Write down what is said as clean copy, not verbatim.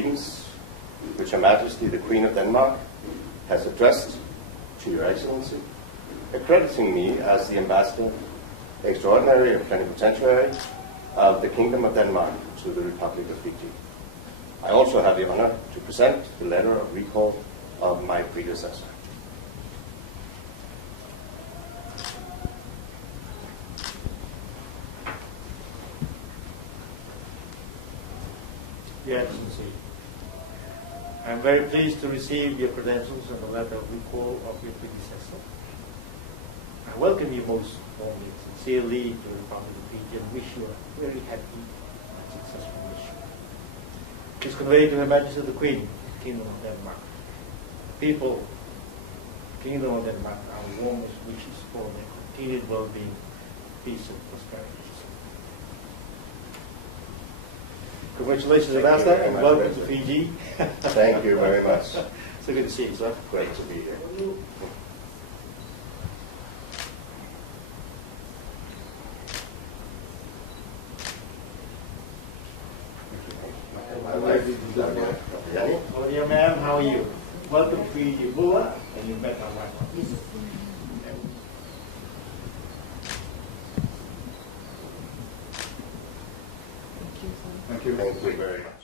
greetings which Her Majesty the Queen of Denmark has addressed to Your Excellency, accrediting me as the Ambassador Extraordinary and Plenipotentiary of the Kingdom of Denmark to the Republic of Fiji. I also have the honor to present the letter of recall of my predecessor. Your Excellency, I am very pleased to receive your credentials and the letter of recall of your predecessor. I welcome you most warmly and sincerely to the Republic of Fiji and wish you a very happy and successful mission. Please convey to Her Majesty the Queen, Kingdom of Denmark. People, Kingdom of Denmark, our warmest wishes for their continued well-being, peace and prosperity. Congratulations, Ambassador, and welcome to Fiji. Thank you very much. So good to see you, sir. Great to be here. Oh, dear ma'am, how are you? Welcome to Fiji, Bula, and you met my wife. Thank you very much.